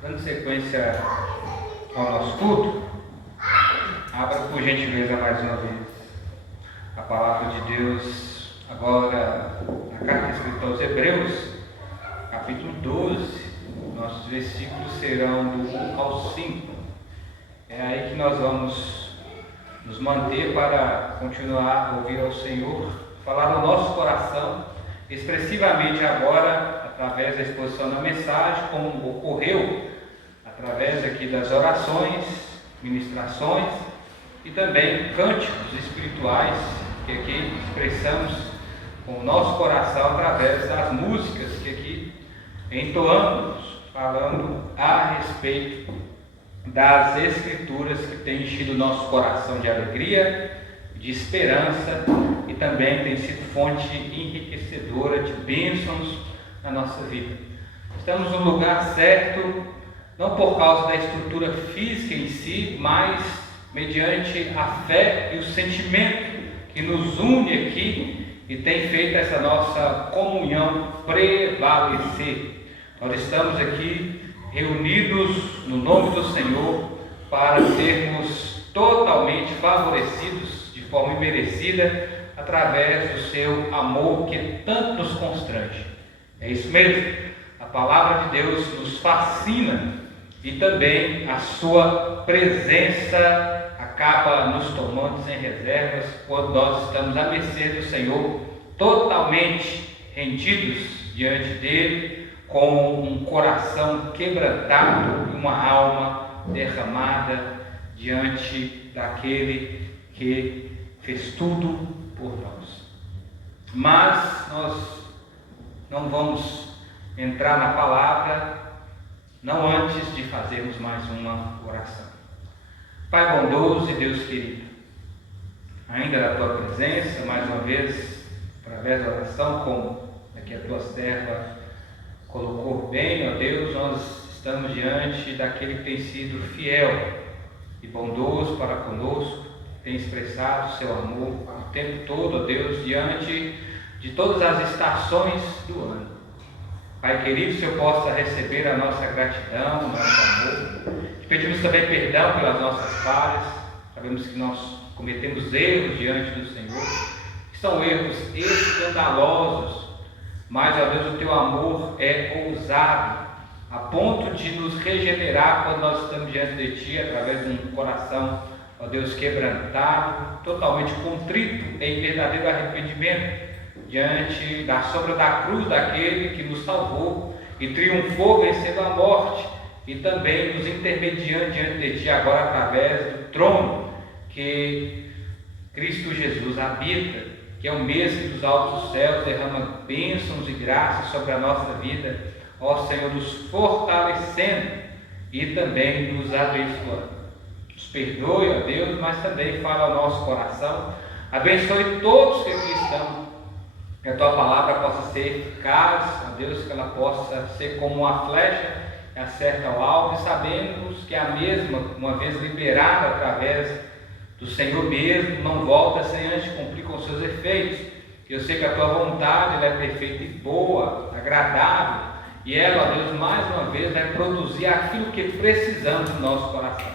Dando sequência ao nosso culto, abra por gentileza mais uma vez a palavra de Deus, agora na carta escrita aos Hebreus, capítulo 12, nossos versículos serão do 1 ao 5. É aí que nós vamos nos manter para continuar a ouvir ao Senhor, falar no nosso coração, expressivamente agora, através da exposição da mensagem, como ocorreu através aqui das orações, ministrações e também cânticos espirituais que aqui expressamos com o nosso coração através das músicas que aqui entoamos, falando a respeito das Escrituras que têm enchido o nosso coração de alegria, de esperança e também tem sido fonte enriquecedora de bênçãos na nossa vida. Estamos no lugar certo, não por causa da estrutura física em si, mas mediante a fé e o sentimento que nos une aqui e tem feito essa nossa comunhão prevalecer. Nós estamos aqui reunidos no nome do Senhor para sermos totalmente favorecidos de forma imerecida através do seu amor que tanto nos constrange. É isso mesmo, a palavra de Deus nos fascina e também a sua presença acaba nos tomando sem reservas quando nós estamos à mercê do Senhor, totalmente rendidos diante dele, com um coração quebrantado e uma alma derramada diante daquele que fez tudo por nós. Mas nós não vamos entrar na palavra, não antes de fazermos mais uma oração. Pai bondoso e Deus querido, ainda na tua presença, mais uma vez, através da oração, como aqui a tua serva colocou bem, ó Deus, nós estamos diante daquele que tem sido fiel e bondoso para conosco, tem expressado o seu amor o tempo todo, ó Deus, diante de todas as estações do ano. Pai querido, se eu possa receber a nossa gratidão, o nosso amor, te pedimos também perdão pelas nossas falhas, sabemos que nós cometemos erros diante do Senhor, que são erros escandalosos, mas, ó Deus, o teu amor é ousado, a ponto de nos regenerar quando nós estamos diante de ti, através de um coração, ó Deus, quebrantado, totalmente contrito, em verdadeiro arrependimento, diante da sombra da cruz daquele que nos salvou e triunfou vencendo a morte e também nos intermediando diante de ti agora através do trono que Cristo Jesus habita, que é o mesmo dos altos céus, derrama bênçãos e graças sobre a nossa vida, ó Senhor, nos fortalecendo e também nos abençoando. Nos perdoe, ó Deus, mas também fala ao nosso coração, abençoe todos que aqui estão, que a tua palavra possa ser eficaz, ó Deus, que ela possa ser como uma flecha que acerta o alvo, e sabemos que a mesma, uma vez liberada através do Senhor mesmo, não volta sem antes cumprir com seus efeitos. Eu sei que a tua vontade ela é perfeita e boa, agradável, e ela, ó Deus, mais uma vez vai produzir aquilo que precisamos no nosso coração.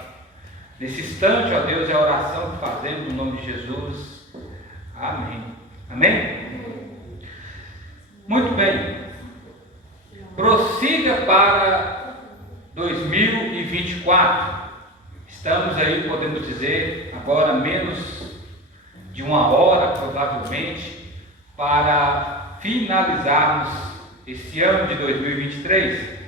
Nesse instante, ó Deus, é a oração que fazemos no nome de Jesus. Amém. Amém? Muito bem, prossiga para 2024, estamos aí, podemos dizer, agora menos de uma hora provavelmente, para finalizarmos esse ano de 2023,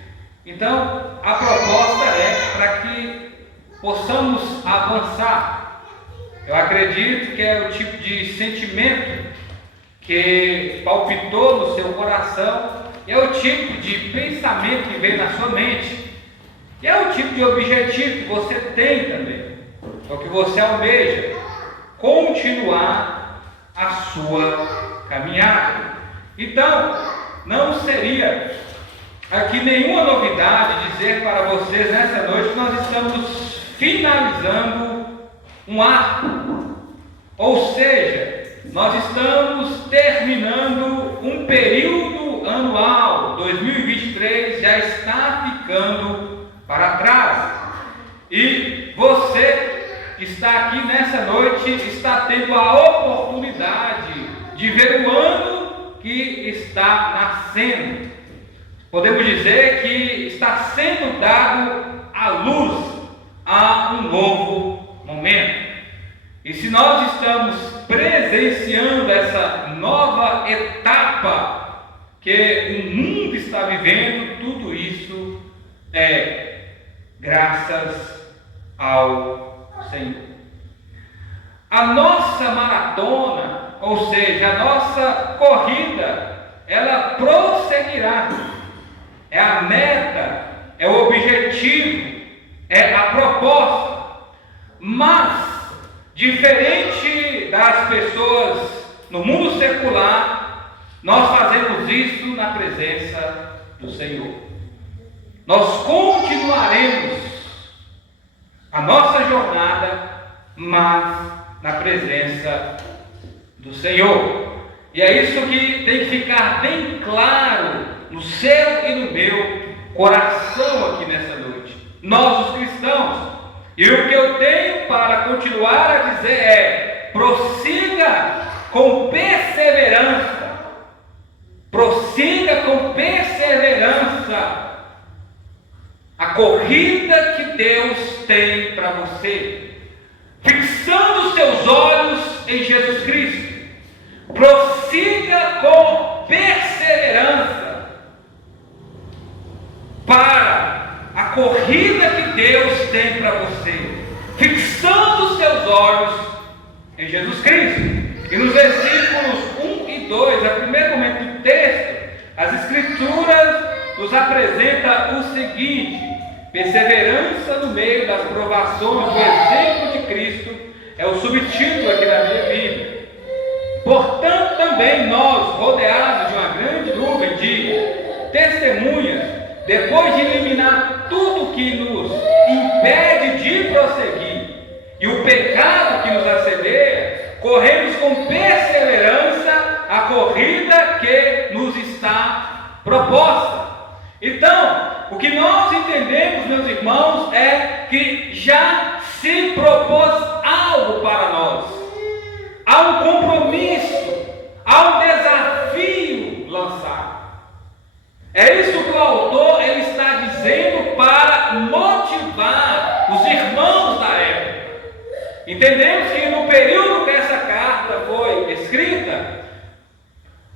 então a proposta é para que possamos avançar. Eu acredito que é o tipo de sentimento que palpitou no seu coração, é o tipo de pensamento que veio na sua mente, e é o tipo de objetivo que você tem também, é o que você almeja, continuar a sua caminhada. Então, não seria aqui nenhuma novidade dizer para vocês nessa noite que nós estamos finalizando um arco, ou seja, nós estamos terminando um período anual. 2023 já está ficando para trás. E você que está aqui nessa noite está tendo a oportunidade de ver o ano que está nascendo. Podemos dizer que está sendo dado à luz a um novo momento. E se nós estamos presenciando essa nova etapa que o mundo está vivendo, tudo isso é graças ao Senhor. A nossa maratona, ou seja, a nossa corrida, ela prosseguirá. É a meta, é o objetivo, é a proposta. Mas, diferente das pessoas no mundo secular, nós fazemos isso na presença do Senhor. Nós continuaremos a nossa jornada, mas na presença do Senhor. E é isso que tem que ficar bem claro no seu e no meu coração aqui nessa noite. Nós, os cristãos. E o que eu tenho para continuar a dizer é: prossiga com perseverança. Prossiga com perseverança a corrida que Deus tem para você, fixando os seus olhos em Jesus Cristo. Prossiga com perseverança para a corrida que Deus tem para você, fixando os seus olhos em Jesus Cristo. E nos versículos 1 e 2, a primeiro momento do texto, as Escrituras nos apresenta o seguinte: perseverança no meio das provações, o exemplo de Cristo, é o subtítulo aqui na minha Bíblia. Portanto, também nós, rodeados de uma grande nuvem de testemunhas, depois de eliminar tudo que nos impede de prosseguir e o pecado que nos assedia, corremos com perseverança a corrida que nos está proposta. Então, o que nós entendemos, meus irmãos, é que já se propôs algo para nós. Há um compromisso, há um desafio lançado. É isso que o autor ele está dizendo para motivar os irmãos da época. Entendemos que no período que essa carta foi escrita,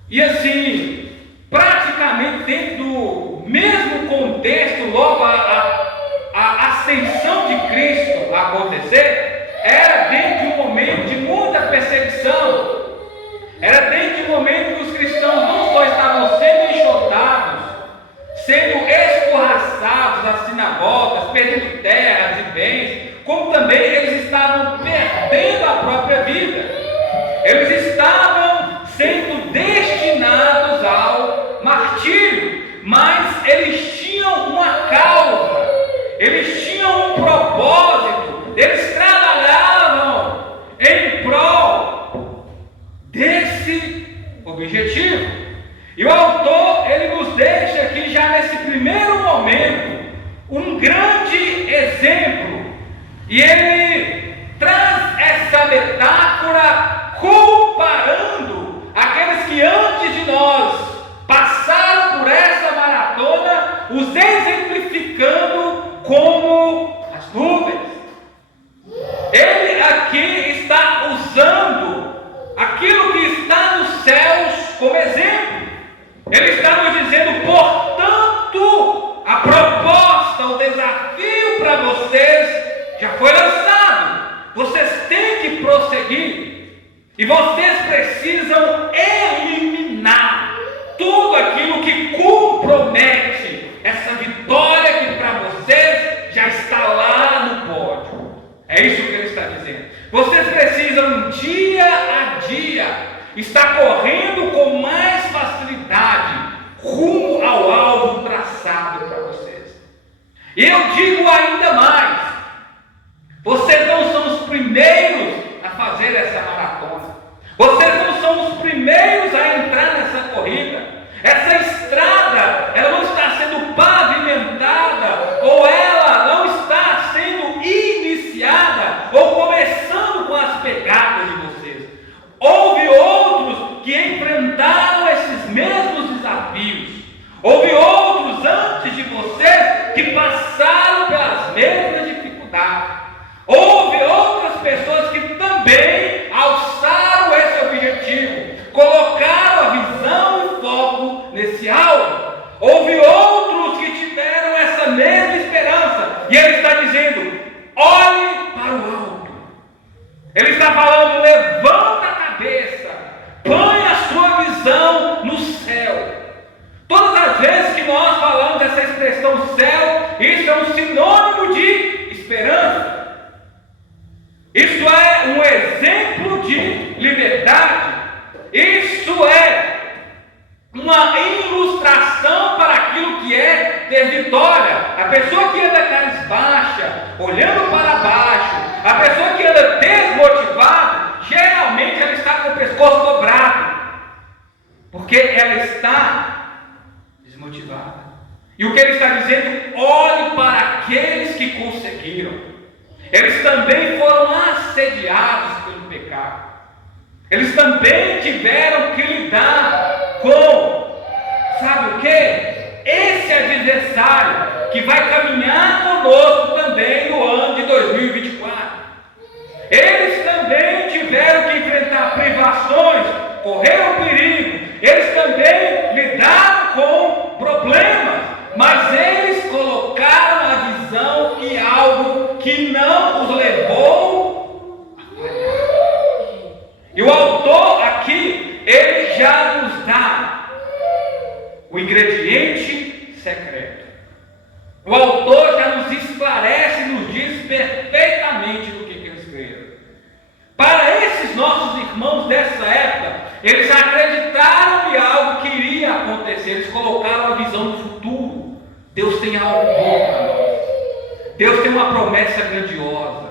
e assim, praticamente dentro do mesmo contexto, logo a ascensão de Cristo a acontecer, era dentro de um momento de muita perseguição. Era dentro de um momento que os cristãos não só estavam sendo enxotados, sendo escorraçados das sinagogas, perdendo terras e bens, como também eles estavam perdendo a própria vida. Eles estavam sendo destinados ao martírio, mas eles tinham uma causa, eles tinham um propósito, eles trabalhavam em prol desse objetivo. E o autor, ele nos deixa aqui já nesse primeiro momento um grande exemplo, e ele traz essa metáfora comparando aqueles que antes de nós passaram por essa maratona, os exemplificando como as nuvens. Ele aqui está usando aquilo que está nos céus como exemplo. Ele está nos dizendo, portanto, a proposta, o desafio para vocês já foi lançado. Vocês têm que prosseguir. E vocês precisam eliminar tudo aquilo que compromete essa vitória que para vocês já está lá no pódio. É isso que ele está dizendo. Vocês precisam dia a dia estar correndo com mais facilidade rumo ao alvo traçado para vocês. E eu digo ainda mais: vocês não são os primeiros a fazer essa maratona. Vocês não são os primeiros a entrar nessa corrida. Essa estrada, ela não está sendo pavimentada, ou ela que passaram pelas mesmas dificuldades. Houve outras pessoas que também alçaram esse objetivo, colocaram a visão e foco nesse alvo. Houve outros que tiveram essa mesma esperança, e ele está dizendo: olhe para o alto. Ele está falando: levanta a cabeça, põe a sua visão no céu. Todas as vezes que nós falamos essa expressão céu, isso é um sinônimo de esperança. Isso é um exemplo de liberdade. Isso é uma ilustração para aquilo que é ter vitória. A pessoa que anda cabisbaixa, olhando para baixo, a pessoa que anda desmotivada, geralmente ela está com o pescoço dobrado, porque ela está desmotivada. E o que ele está dizendo? Olhe para aqueles que conseguiram. Eles também foram assediados pelo pecado. Eles também tiveram que lidar com, sabe o que? Esse adversário que vai caminhar conosco também no ano de 2024. Eles também tiveram que enfrentar privações, correram perigo. Eles também lidaram com problemas, mas eles colocaram a visão em algo que não os levou a falhar. E o autor aqui, ele já nos dá o ingrediente secreto. O autor já nos esclarece, nos diz perfeitamente do que eles creram. Para esses nossos irmãos dessa época, eles acreditaram em algo que iria acontecer. Eles colocaram a visão no futuro. Deus tem algo bom para nós. Deus tem uma promessa grandiosa.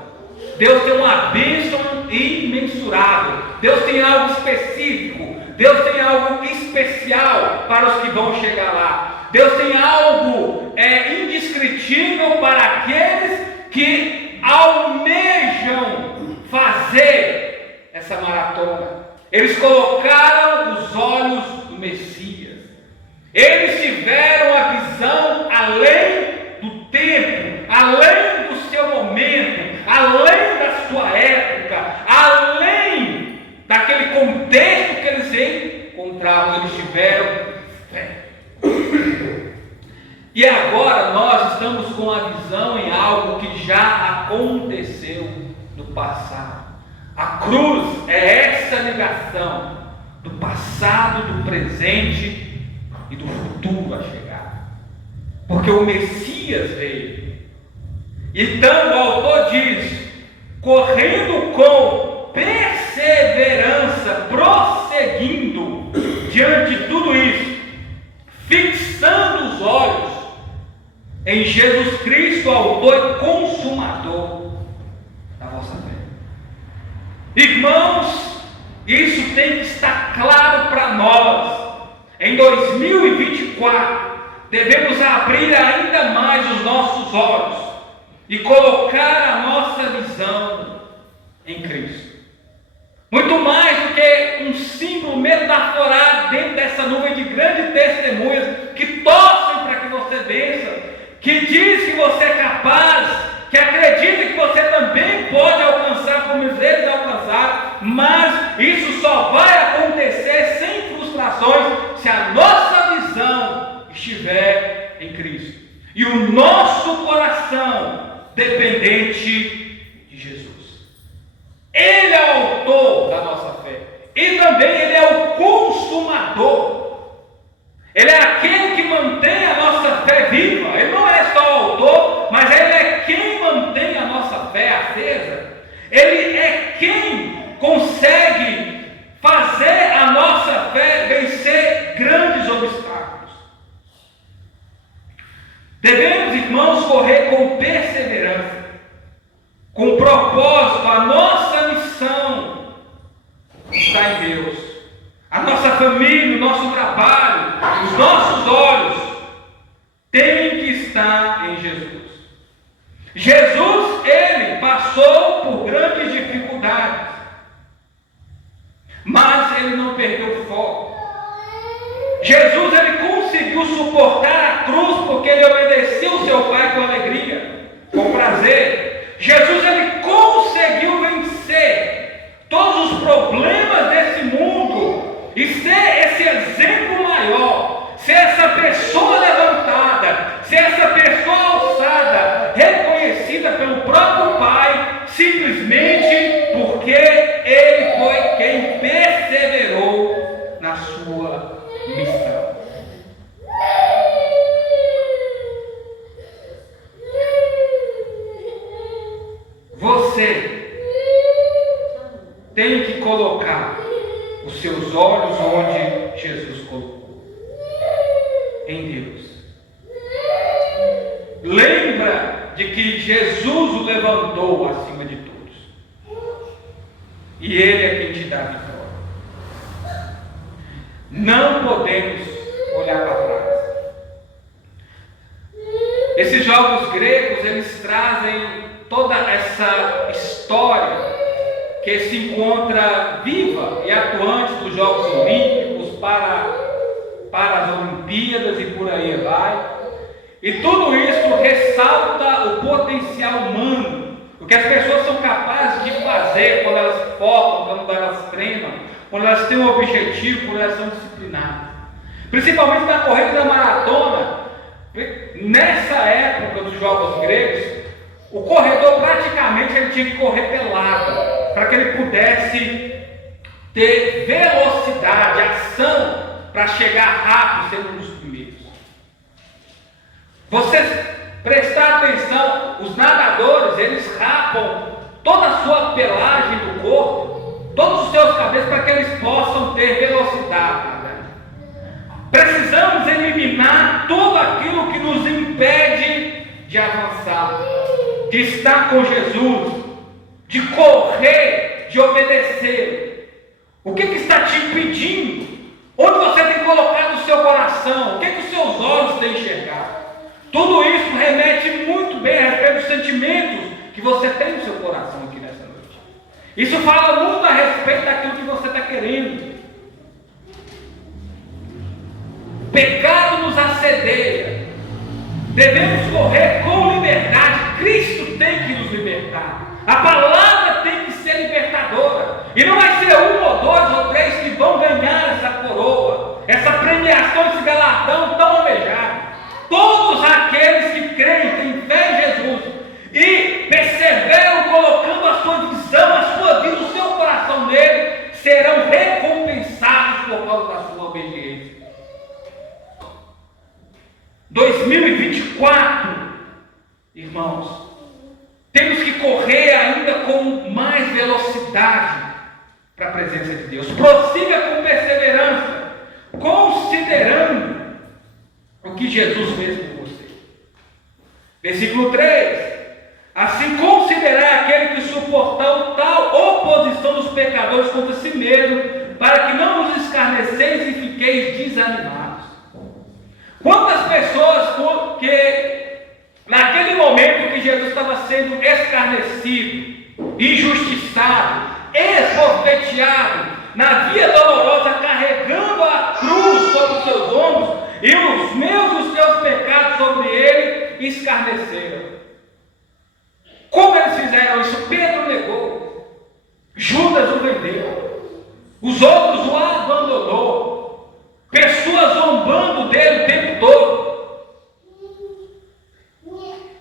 Deus tem uma bênção imensurável. Deus tem algo específico. Deus tem algo especial para os que vão chegar lá. Deus tem algo indescritível para aqueles que almejam fazer essa maratona. Eles colocaram os olhos no Messias. Eles tiveram a visão além do tempo, além do seu momento, além da sua época, além daquele contexto que eles encontravam. Eles tiveram fé. E agora nós estamos com a visão em algo que já aconteceu no passado. A cruz é essa ligação do passado, do presente e do futuro a chegar. Porque o Messias veio. Então o autor diz: correndo com perseverança, prosseguindo diante de tudo isso, fixando os olhos em Jesus Cristo, autor e consumador da vossa fé. Irmãos, isso tem que estar claro para nós. Em 2024, devemos abrir ainda mais os nossos olhos e colocar a nossa visão em Cristo. Muito mais do que um símbolo metaforado dentro dessa nuvem de grandes testemunhas que torcem para que você vença, que diz que você é capaz, que acredita que você também pode alcançar como eles alcançaram, mas isso só vai acontecer sem frustrações se a nossa visão estiver em Cristo e o nosso coração dependente de Jesus. Ele é o autor da nossa fé e também Ele é o consumador. Ele é aquele que mantém a nossa fé viva. Ele não é só o autor, mas Ele é quem mantém a nossa fé acesa. Ele é quem consegue fazer a nossa fé vencer grandes obstáculos. Devemos, irmãos, correr com perseverança, com propósito. A nossa missão está em Deus. A nossa família, o nosso trabalho, os nossos olhos têm que estar em Jesus. Jesus, Ele passou por grandes dificuldades, mas Ele não perdeu o foco. Jesus, Ele conseguiu suportar cruz porque ele obedeceu o seu Pai com alegria, com prazer. Jesus, ele conseguiu vencer todos os problemas desse mundo e ser esse exemplo maior, ser essa pessoa levantada, ser essa pessoa alçada, reconhecida pelo próprio Pai, simplesmente porque ele foi quem perseverou na sua missão. Você tem que colocar os seus olhos onde Jesus colocou, em Deus. Lembra de que Jesus o levantou acima de todos, e Ele é quem te dá a vitória. Não podemos olhar para trás. Esses jogos gregos, eles trazem toda essa história que se encontra viva e atuante dos Jogos Olímpicos para as Olimpíadas e por aí vai. E tudo isso ressalta o potencial humano, o que as pessoas são capazes de fazer quando elas focam, quando elas treinam, quando elas têm um objetivo, quando elas são disciplinadas. Principalmente na corrida da maratona, nessa época dos Jogos Gregos, o corredor praticamente ele tinha que correr pelado, para que ele pudesse ter velocidade, ação, para chegar rápido, sendo um dos primeiros. Você prestar atenção, os nadadores, eles rapam toda a sua pelagem do corpo, todos os seus cabelos, para que eles possam ter velocidade. Precisamos eliminar tudo aquilo que nos impede de avançar, de estar com Jesus, de correr, de obedecer. O que está te impedindo? Onde você tem colocado o seu coração? O que os seus olhos têm enxergado? Tudo isso remete muito bem a respeito dos sentimentos que você tem no seu coração aqui nessa noite. Isso fala muito a respeito daquilo que você está querendo. O pecado nos assedeia. Devemos correr com liberdade. Cristo tem que nos libertar. A palavra tem que ser libertadora. E não vai ser um ou dois ou três que vão ganhar essa coroa, essa premiação, esse galardão tão almejado. Todos aqueles que creem, têm fé em Jesus e perseveram colocando a sua visão, a sua vida, o seu coração nele, serão recompensados por causa da sua obediência. 2024, irmãos, temos que correr ainda com mais velocidade para a presença de Deus. Prossiga com perseverança, considerando o que Jesus fez por você. Versículo 3: assim considerai aquele que suportou tal oposição dos pecadores contra si mesmo, para que não vos escarneceis e fiqueis desanimados. Quantas pessoas que naquele momento que Jesus estava sendo escarnecido, injustiçado, esbofeteado, na via dolorosa, carregando a cruz sobre os seus ombros, e os meus e os teus pecados sobre ele, escarneceram. Como eles fizeram isso? Pedro negou, Judas o vendeu, os outros o abandonou, pessoas zombando dele o tempo todo.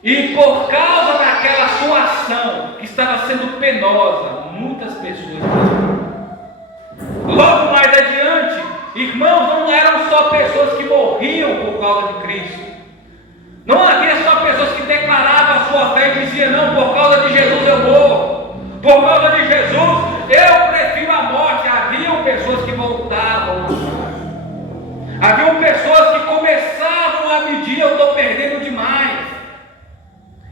E por causa daquela sua ação que estava sendo penosa, muitas pessoas morreram. Logo mais adiante, irmãos, não eram só pessoas que morriam por causa de Cristo. Não havia só pessoas que declaravam a sua fé e diziam: não, por causa de Jesus eu morro, por causa de Jesus eu prefiro a morte. Haviam pessoas que voltavam atrás. Haviam pessoas que começavam a medir: eu estou perdendo demais,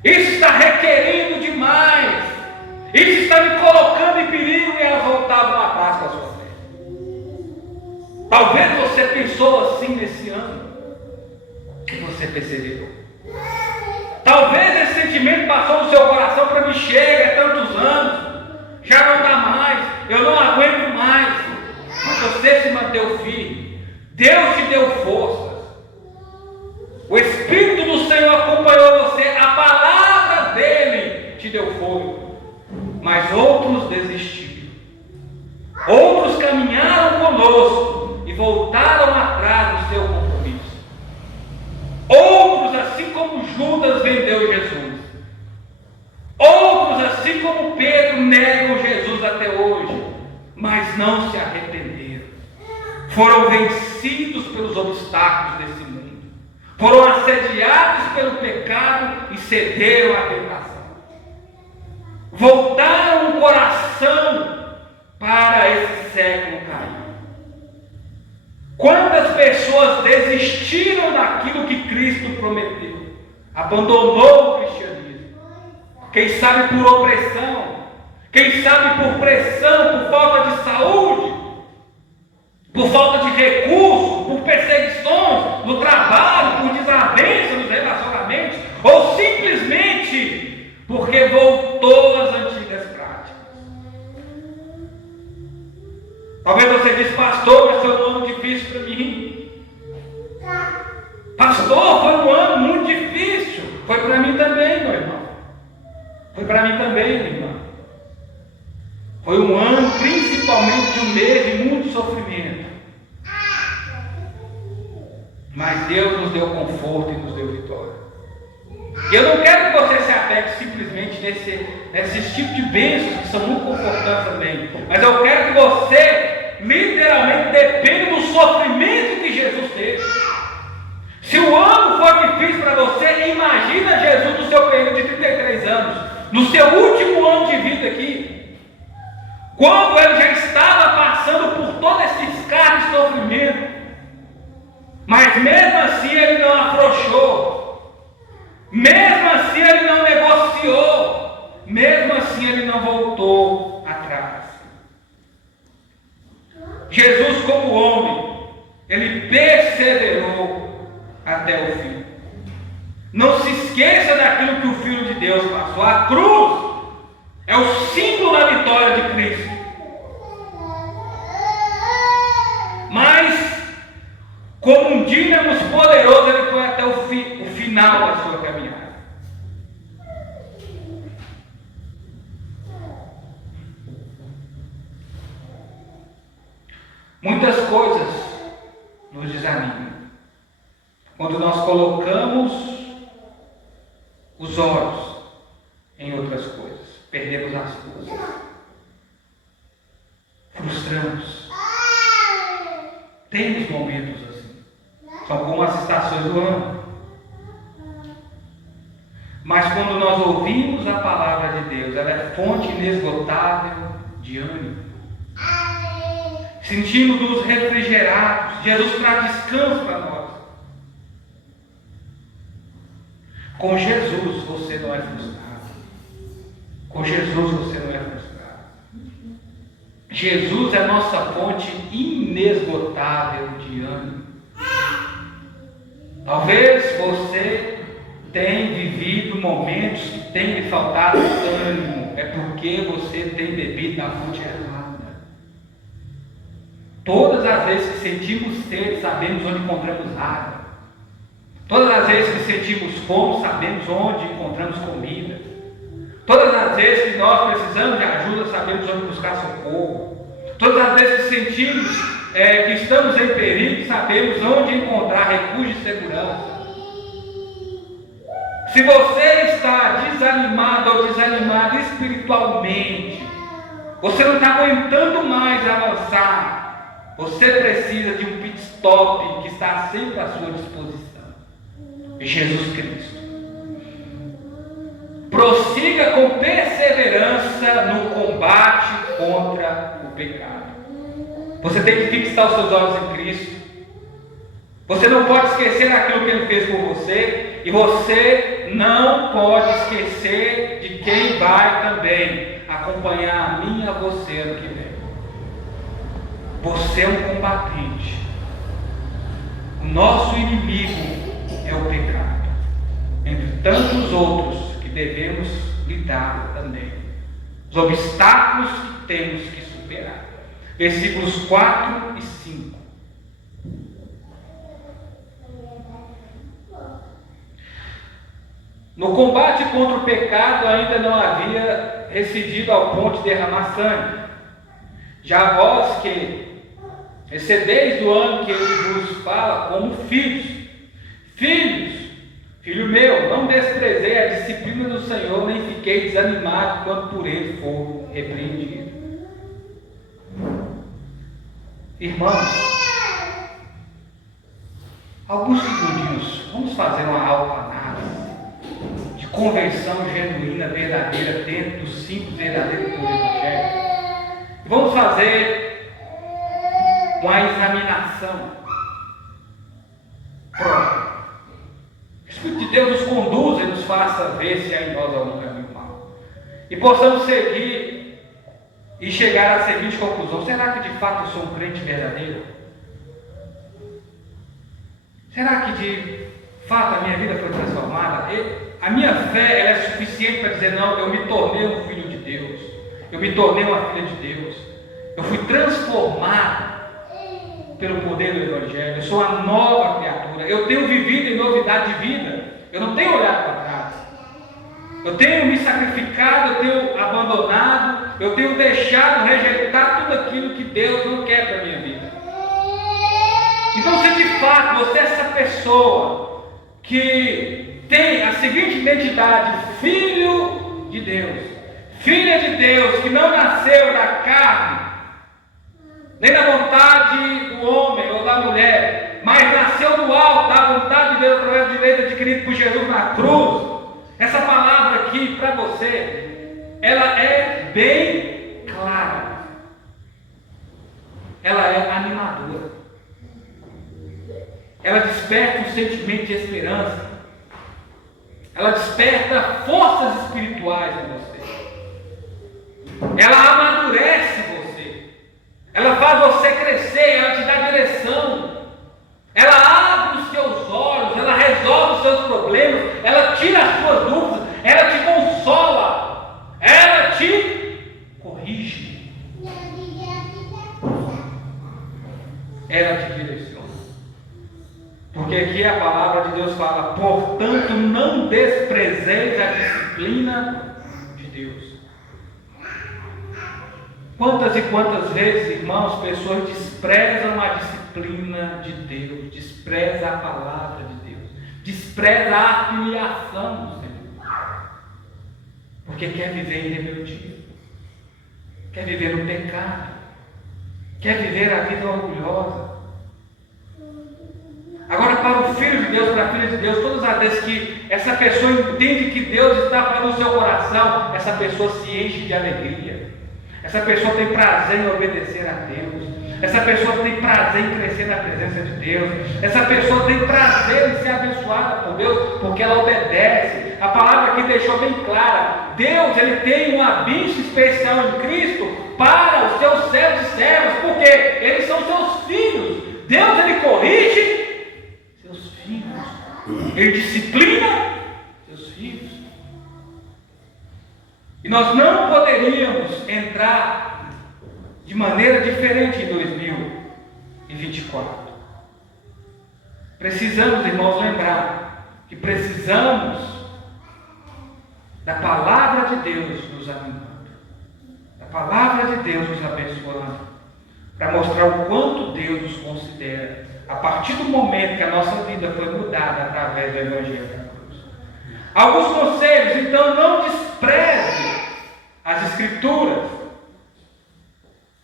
isso está requerendo demais, isso está me colocando em perigo, e elas voltavam atrás com a sua fé. Talvez você pensou assim nesse ano, que você perseverou. Talvez esse sentimento passou no seu coração para mim: chega, tantos anos, já não dá mais, eu não aguento mais. Mas você se manteve firme, Deus te deu forças. O mas outros desistiram. Outros caminharam conosco e voltaram atrás do seu compromisso. Outros, assim como Judas, vendeu Jesus. Outros, assim como Pedro, negam Jesus até hoje, mas não se arrependeram. Foram vencidos pelos obstáculos desse mundo. Foram assediados pelo pecado e cederam à tentação. Voltaram o coração para esse século caído. Quantas pessoas desistiram daquilo que Cristo prometeu? Abandonou o cristianismo. Quem sabe por opressão, quem sabe por pressão, por falta de saúde, por falta de recursos, por perseguições no trabalho, por desavença nos relacionamentos, ou simplesmente porque voltou às antigas práticas. Talvez você diz, pastor, mas foi um ano difícil para mim. Pastor, foi um ano muito difícil. Foi para mim também, meu irmão. Foi para mim também, minha irmã. Foi um ano, principalmente de um mês de muito sofrimento. Mas Deus nos deu conforto e nos deu vitória. E eu não quero que você se apegue simplesmente nesses tipos de bênçãos que são muito confortantes também. Mas eu quero que você literalmente dependa do sofrimento que Jesus teve. Se o ano for difícil para você, imagina Jesus no seu período de 33 anos, no seu último ano de vida aqui, quando ele já estava passando por todo esse escárnio de sofrimento. Mas mesmo assim ele não afrouxou, mesmo assim ele não negociou, mesmo assim ele não voltou atrás. Jesus, como homem, ele perseverou até o fim. Não se esqueça daquilo que o Filho de Deus passou. A cruz é o símbolo da vitória de Cristo. Mas como um dínamo poderoso, ele foi até o final da sua caminhada. Muitas coisas nos desanimam quando nós colocamos os olhos em outras coisas. Perdemos as forças. Frustramos. Temos momentos assim. São como as estações do ano. Mas quando nós ouvimos a palavra de Deus, ela é fonte inesgotável de ânimo. Sentimos-nos refrigerados. Jesus traz descanso para nós. Com Jesus você não é frustrado. Com Jesus você não é frustrado. Jesus é a nossa fonte inesgotável de ânimo. Talvez você tenha vivido momentos que tem lhe faltado ânimo. É porque você tem bebido da fonte errada. Todas as vezes que sentimos sede, sabemos onde encontramos água. Todas as vezes que sentimos fome, sabemos onde encontramos comida. Todas as vezes que nós precisamos de ajuda, sabemos onde buscar socorro. Todas as vezes que sentimos que estamos em perigo, sabemos onde encontrar refúgio e segurança. Se você está desanimado ou desanimado espiritualmente, você não está aguentando mais avançar, você precisa de um pit stop que está sempre à sua disposição. Jesus Cristo. Prossiga com perseverança no combate contra o pecado. Você tem que fixar os seus olhos em Cristo. Você não pode esquecer aquilo que Ele fez por você. E você não pode esquecer de quem vai também acompanhar a mim e a você ano que vem. Você é um combatente. O nosso inimigo é o pecado, entre tantos outros que devemos lidar também. Os obstáculos que temos que superar. Versículos 4 e 5. No combate contra o pecado ainda não havia recebido ao ponto de derramar sangue. Já vós que recebeis do ano que ele vos fala como filhos. Filhos, filho meu, não desprezei a disciplina do Senhor, nem fiquei desanimado quando por ele for repreendido. Irmãos, alguns segundinhos, vamos fazer uma autoanálise de conversão genuína, verdadeira, dentro do simples, verdadeiro do Evangelho. Vamos fazer uma examinação própria. O Espírito de Deus nos conduza e nos faça ver se há em nós algum caminho mau. E possamos seguir e chegar à seguinte conclusão: será que de fato eu sou um crente verdadeiro? Será que de fato a minha vida foi transformada? A minha fé ela é suficiente para dizer: não, eu me tornei um filho de Deus, eu me tornei uma filha de Deus, eu fui transformado pelo poder do Evangelho, eu sou uma nova criatura, eu tenho vivido em novidade de vida, eu não tenho olhado para trás, eu tenho me sacrificado, eu tenho abandonado, eu tenho deixado, rejeitado tudo aquilo que Deus não quer para a minha vida. Então, se de fato você é essa pessoa que tem a seguinte identidade: filho de Deus, filha de Deus, que não nasceu da carne, nem da vontade do homem ou da mulher, mas nasceu do alto, da vontade de Deus, através do direito adquirido por Jesus na cruz. Essa palavra aqui para você, ela é bem clara, ela é animadora, ela desperta um sentimento de esperança, ela desperta forças espirituais em você, ela amadurece você, ela faz você crescer, ela te dá direção, ela abre os seus olhos, ela resolve os seus problemas, ela tira as suas dúvidas, ela te consola, ela te corrige, ela te direciona. Porque aqui a palavra de Deus fala: portanto, não desprezeis a disciplina de Deus. Quantas e quantas vezes, irmãos, pessoas desprezam a disciplina de Deus, desprezam a palavra de Deus, desprezam a filiação do Senhor, porque quer viver em rebeldia, quer viver no pecado, quer viver a vida orgulhosa. Agora, para o Filho de Deus, para a Filha de Deus, todas as vezes que essa pessoa entende que Deus está falando no seu coração, essa pessoa se enche de alegria, essa pessoa tem prazer em obedecer a Deus, essa pessoa tem prazer em crescer na presença de Deus, essa pessoa tem prazer em ser abençoada por Deus, porque ela obedece. A palavra aqui deixou bem clara: Deus ele tem uma bênção especial em Cristo para os seus servos e servas, porque eles são seus filhos. Deus ele corrige seus filhos, ele disciplina seus filhos. E nós não poderíamos entrar de maneira diferente em 2024. Precisamos, irmãos, lembrar que precisamos da palavra de Deus nos animando, da palavra de Deus nos abençoando, para mostrar o quanto Deus nos considera a partir do momento que a nossa vida foi mudada através do Evangelho da cruz. Alguns conselhos: então, não despreze as Escrituras.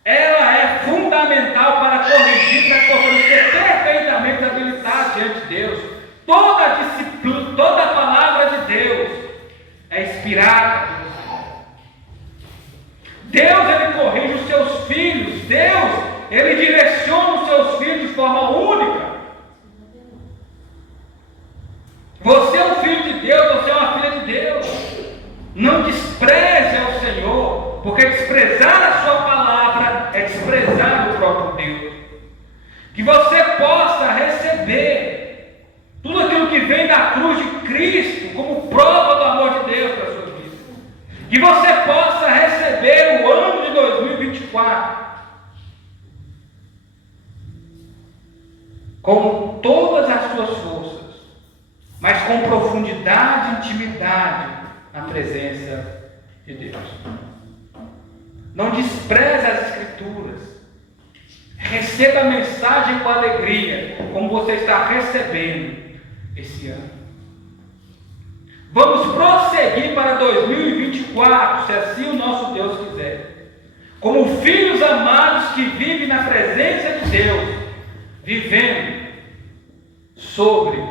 Ela é fundamental para corrigir, para poder ser perfeitamente habilitado diante de Deus. Toda a disciplina, toda a palavra de Deus é inspirada pelo Senhor. Deus ele corrige os seus filhos. Deus ele direciona os seus filhos de forma única. Você é um filho de Deus, você é uma filha de Deus. Não despreze ao Senhor, porque desprezar a sua palavra é desprezar o próprio Deus. Que você possa receber tudo aquilo que vem da cruz de Cristo como prova do amor de Deus para a sua vida. Que você possa receber o ano de 2024 com todas as suas forças, mas mas com profundidade e intimidade na presença de Deus. Não despreze as Escrituras. Receba a mensagem com alegria, como você está recebendo esse ano. Vamos prosseguir para 2024, se assim o nosso Deus quiser, como filhos amados que vivem na presença de Deus, vivendo sobre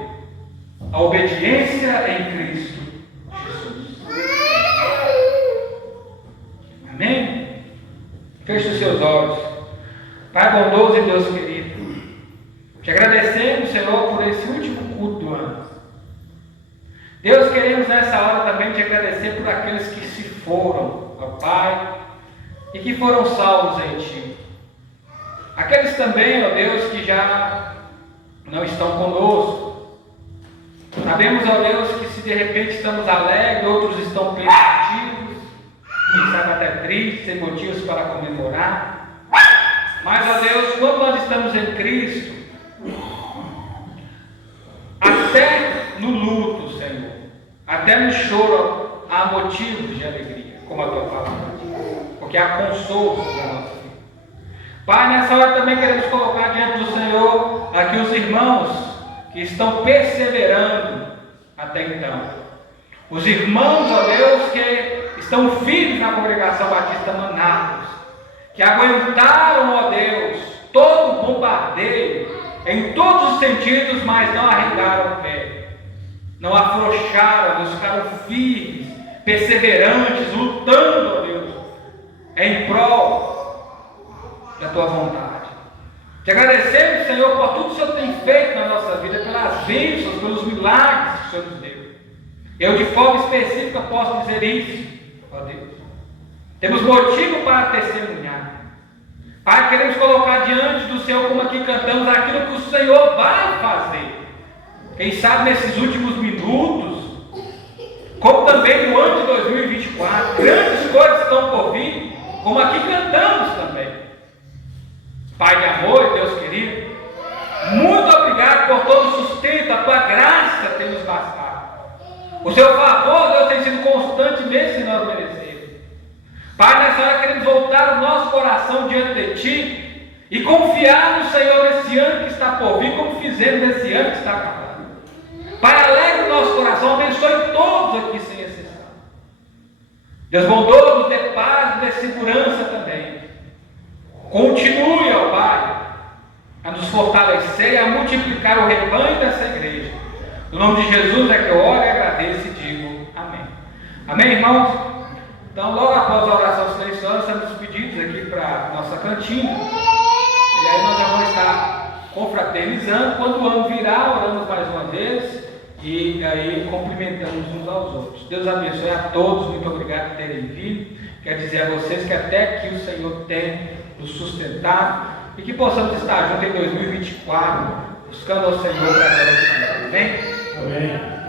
a obediência em Cristo Jesus. Amém? Feche os seus olhos. Pai bondoso e Deus querido, te agradecemos, Senhor, por esse último culto do ano. Deus, queremos nessa hora também te agradecer por aqueles que se foram, ó Pai, e que foram salvos em Ti. Aqueles também, ó Deus, que já não estão conosco. Sabemos, ó Deus, que se de repente estamos alegres, outros estão pensativos, quem sabe até tristes, sem motivos para comemorar. Mas, ó Deus, quando nós estamos em Cristo, até no luto, Senhor, até no choro, há motivos de alegria, como a Tua palavra diz, porque há consolo na nossa vida. Pai, nessa hora também queremos colocar diante do Senhor aqui os irmãos que estão perseverando até então. Os irmãos, ó Deus, que estão firmes na Congregação Batista Manápolis, que aguentaram, ó Deus, todo o bombardeio, em todos os sentidos, mas não arregaram o pé, não afrouxaram, Deus, ficaram firmes, perseverantes, lutando, ó Deus, em prol da Tua vontade. Te agradecemos, Senhor, por tudo que o Senhor tem feito na nossa vida, pelas bênçãos, pelos milagres que o Senhor nos deu. Eu, de forma específica, posso dizer isso, ó Deus. Temos motivo para testemunhar. Pai, queremos colocar diante do Senhor, como aqui cantamos, aquilo que o Senhor vai fazer. Quem sabe nesses últimos minutos, como também no ano de 2024, grandes coisas estão por vir, como aqui cantamos também. Pai de amor, Deus querido, muito obrigado por todo o sustento, a Tua graça tem nos bastado. O Seu favor, Deus, tem sido constante mesmo se nós merecemos. Pai, nessa hora queremos voltar o nosso coração diante de Ti e confiar no Senhor nesse ano que está por vir, como fizemos nesse ano que está acabando. Pai, alegre o nosso coração, abençoe todos aqui sem exceção. Deus bondoso, nos dê paz, nos dê segurança também. Continue, ó Pai, a nos fortalecer e a multiplicar o rebanho dessa igreja. No nome de Jesus é que eu oro e agradeço e digo amém. Amém, irmãos? Então, logo após a oração silenciosa, estamos despedidos aqui para a nossa cantina. E aí nós já vamos estar confraternizando. Quando o ano virar, oramos mais uma vez e aí cumprimentamos uns aos outros. Deus abençoe a todos. Muito obrigado por terem vindo. Quero dizer a vocês que até aqui o Senhor tem nos sustentado e que possamos estar juntos em 2024, buscando ao Senhor para a glória do Senhor. Amém? Amém.